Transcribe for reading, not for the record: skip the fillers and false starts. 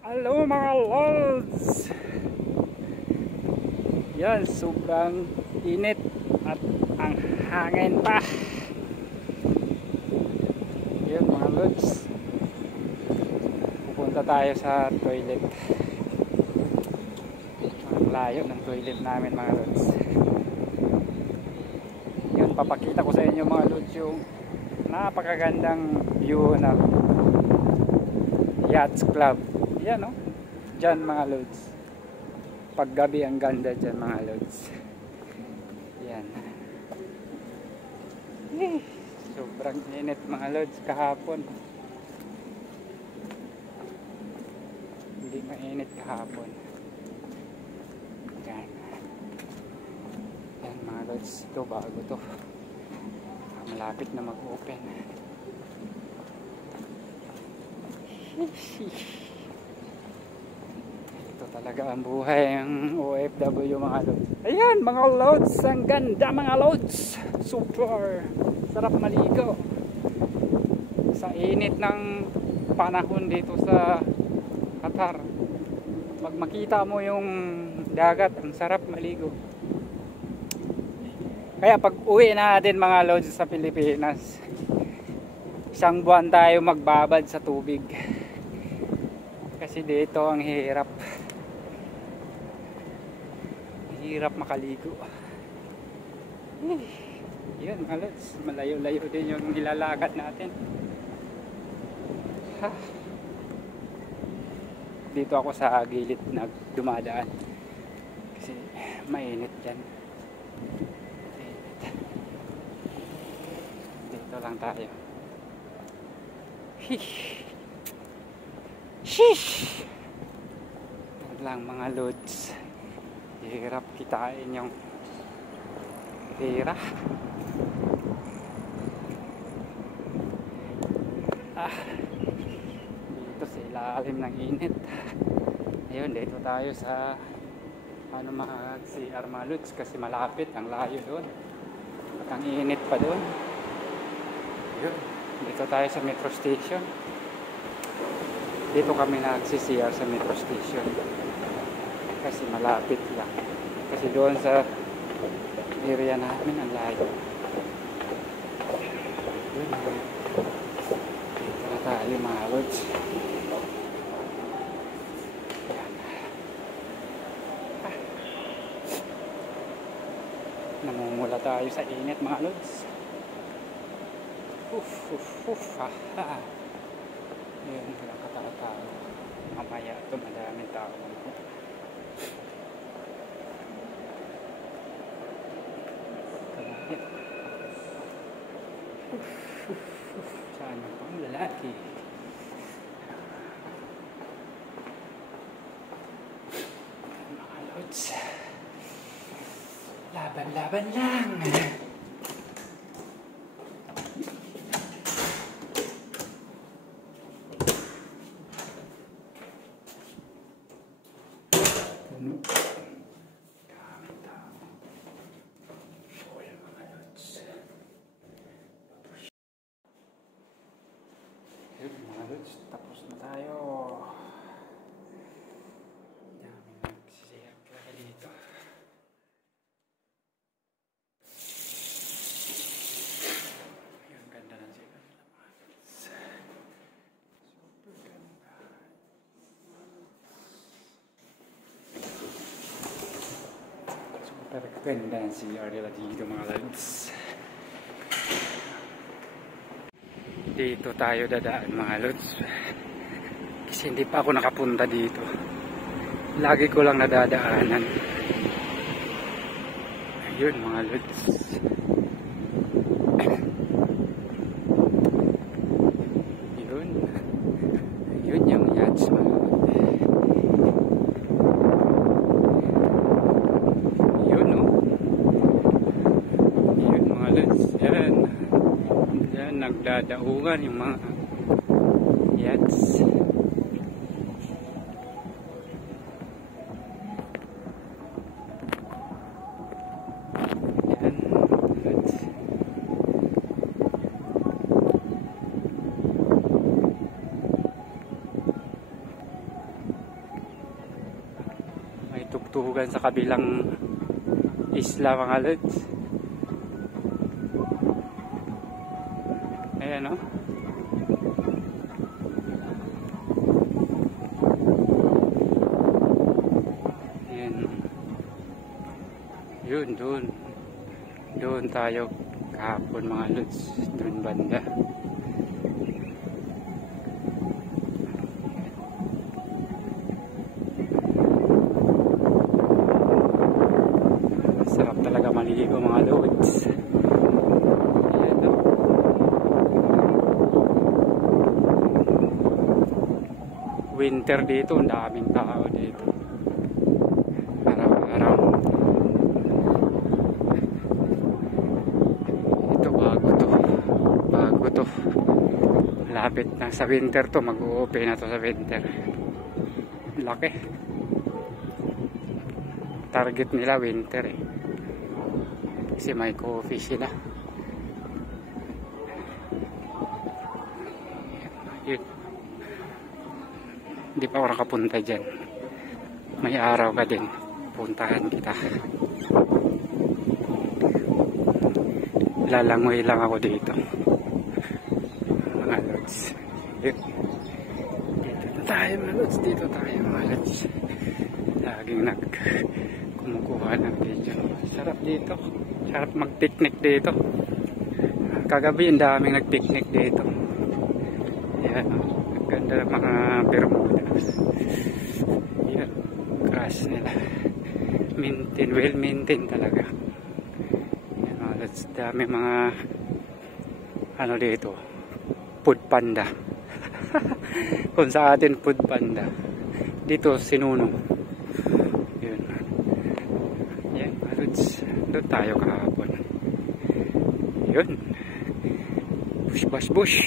Hello mga lods! Yan, sobrang init at ang hangin pa. Yan mga lods, pupunta tayo sa toilet. Ang layo ng toilet namin mga lods. Yun, papakita ko sa inyo mga lods yung napakagandang view ng Yachts Club. Yan o, dyan mga lods. Paggabi ang ganda dyan mga lods. Yan. Sobrang init mga lods kahapon. Hindi mainit kahapon. Yan. Yan mga lods. Ito bago to. Malapit na mag-open. Ito talaga ang buhay ng OFW mga lods. Ayan mga lods, ang ganda mga lods. Super sarap maligo sa init ng panahon dito sa Qatar. Pag makita mo yung dagat, ang sarap maligo. Kaya pag uwi natin mga lods sa Pilipinas, isang buwan tayo magbabad sa tubig. Kasi dito ang hirap makaligo. Yan mga lods, malayo-layo din yung nilalakad natin. Dito ako sa gilid na dumadaan kasi mainit dyan. Dito lang tayo. Sheesh! Yan lang mga lods. Hirap kitain yung pera. Dito sa ilalim ng init. Ayun, dito tayo sa CR mga lods kasi malapit, ang layo doon. At ang init pa doon. Ayun, dito tayo sa metro station. Dito kami nagsi-CR sa metro station kasi malapit lang, kasi doon sa area namin ang layo. Dito na tayo mga lods. Namumula tayo sa init mga lods. Yun, walang katao-tao. Mamaya ito, madaming tao. Saan yung pang lalaki? Mga lods, laban-laban lang. Tapos na tayo. Dami nagsisiyap talaga dito. Yung ganda ng sikat. Super ganda. Super ganda ng CR nila dito mga lads. Dito tayo dadaan mga lods kasi hindi pa ako nakapunta dito, lagi ko lang nadadaanan. Ayun mga lods, yun yung yachts mga lods. Yun o, yun mga lods, yan nagdadaungan yung mga yachts. Yan lods. tugtugan sa kabilang isla mga lods. Ayan o. Ayan. Yun, doon tayo kahapon mga lods, doon banda. Sarap talaga maligo mga lods. Ayan o. Winter dito, ang daming tao dito. Araw-araw. Ito bago to. Lapit na sa winter to, mag-o-open na to sa winter. Laki. Target nila winter eh. Kasi may coffee sila. Yun. Hindi pa ako nakapunta dyan. May araw ka din. Puntahan kita. Lalangoy lang ako dito. Mga lods. Dito tayo mga lods. Dito tayo mga lods. Laging kumukuha ng video. Sarap dito. Sarap mag-picnic dito. Kagabi ang daming nag-picnic dito. Ayan. Ganda ng mga Bermudas. Yan. Grass nila. Well maintained talaga. Yan, that's dami mga ano dito. Food panda. Kung sa atin food panda. Dito sinunong. Yun. Yan. Doon tayo kahapon. Yun. Bush.